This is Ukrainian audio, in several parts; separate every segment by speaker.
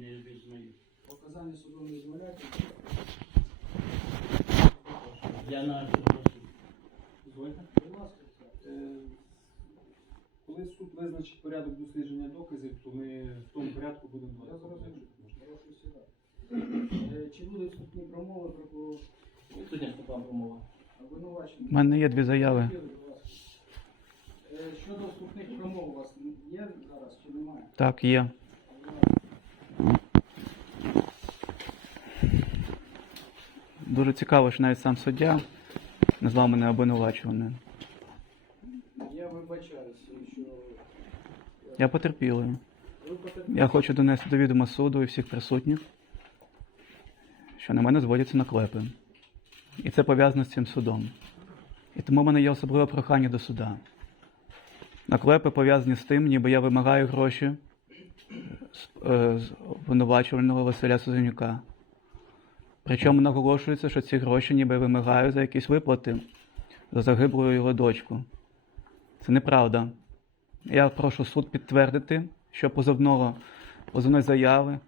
Speaker 1: не визнаю.
Speaker 2: Показання суду не дозволяєте?
Speaker 1: Я на
Speaker 2: Дозвольте. Будь ласка. Е, Коли суд визначить порядок дослідження доказів, то ми в тому порядку будемо
Speaker 3: Я зрозумів. Прошу сідати. Е, Чи будуть вступні промови прокурор
Speaker 1: Відсутня вступна промова.
Speaker 3: обвинувачення?
Speaker 4: У мене є дві заяви.
Speaker 3: Е, Щодо вступних промов у вас є зараз чи немає?
Speaker 4: Так, є. Дуже цікаво, що навіть сам суддя назвав мене обвинувачуваним.
Speaker 3: Я вибачаюся, що
Speaker 4: Я потерпілий. Я хочу донести до відома суду і всіх присутніх, що на мене зводяться наклепи. І це пов'язано з цим судом. І тому в мене є особливе прохання до суда. Наклепи пов'язані з тим, ніби я вимагаю гроші е, обвинувачуваного Василя Сузанюка. Причому наголошується, що ці гроші ніби вимагаю за якісь виплати за загиблу його дочку. Це неправда. Я прошу суд підтвердити, що позовного, позовної заяви,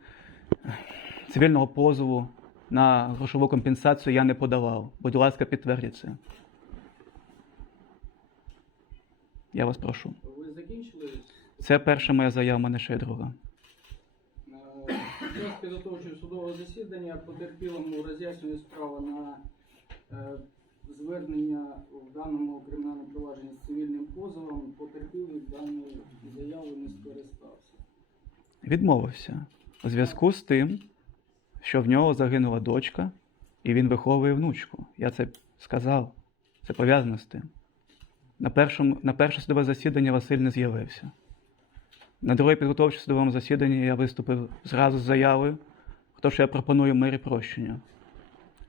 Speaker 4: цивільного позову на грошову компенсацію я не подавав. Будь ласка, підтвердіть це. Я вас прошу.
Speaker 3: Ви закінчили?
Speaker 4: Це перша моя заява, в мене ще є друга.
Speaker 3: Е, Під час підготовчого судового засідання потерпілому роз'яснює справа на е, звернення в даному кримінальному провадженні з цивільним позовом. Потерпілий даною заявою не скористався.
Speaker 4: Відмовився у зв'язку з тим, що в нього загинула дочка, і він виховує внучку. Я це сказав. Це пов'язано з тим. На, першому, на перше судове засідання Василь не з'явився. На друге підготовче судовому засіданні я виступив зразу з заявою, те, що я пропоную мир і прощення.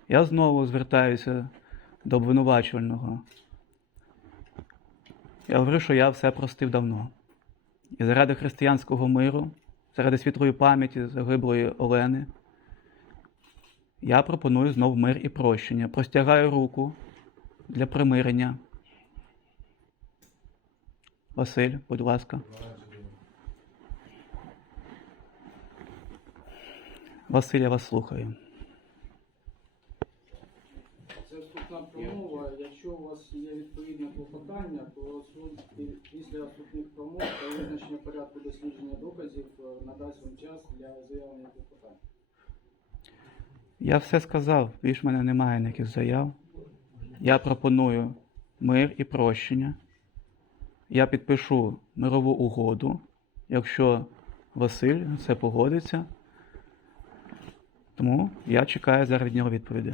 Speaker 4: Я знову звертаюся до обвинувачувального. Я говорю, що я все простив давно. І заради християнського миру, заради світлої пам'яті загиблої Олени, я пропоную знов мир і прощення. Простягаю руку для примирення. Василь, будь ласка. Василь, я вас слухаю.
Speaker 3: Це вступна промова. Якщо у вас є відповідне клопотання, то суд після вступних промов та визначення порядку дослідження доказів е, надасть вам час для заявлення клопотань.
Speaker 4: Я все сказав, більш в мене немає ніяких заяв. Я пропоную мир і прощення. Я підпишу мирову угоду, якщо Василь це погодиться. Тому я чекаю зараз від нього відповіді.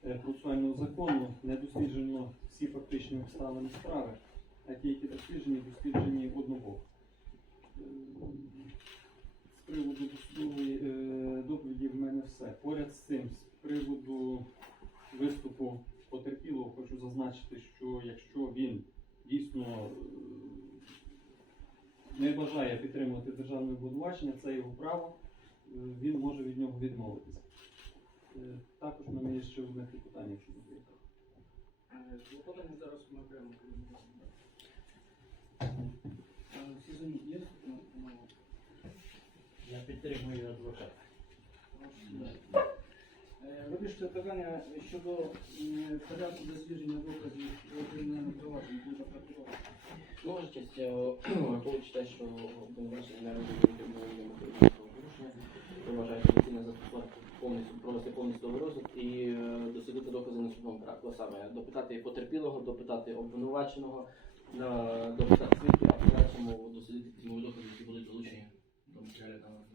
Speaker 2: Процесуального закону, не досліджено всі фактичні обставини справи, а ті, які досліджені, досліджені одного. З приводу досудової е, доповіді в мене все. Поряд з цим, з приводу виступу потерпілого хочу зазначити, що якщо він дійсно е, не бажає підтримувати державне обвинувачення, це його право, е, він може від нього відмовитися. Також в мене є ще одне питання, якщо дозволите.
Speaker 3: Е, Клопотання зараз ми окремо будемо розглядати. Е, Сізоні, є вступна промова? Прошу сідати. Е, Вирішується питання щодо порядку дослідження доказів у кримінальному провадженні буде прокурор.
Speaker 5: Ну, Ваша честь, я враховуючи те, що обвинувачення не порушення, ви вважаєте доцільно застосувати повністю провести повністю розгляд і е, дослідити докази на судовому порядку. Саме допитати потерпілого, допитати обвинуваченого, допитати свідків, а в подальшому дослідити ті докази, які будуть залучені до матеріалів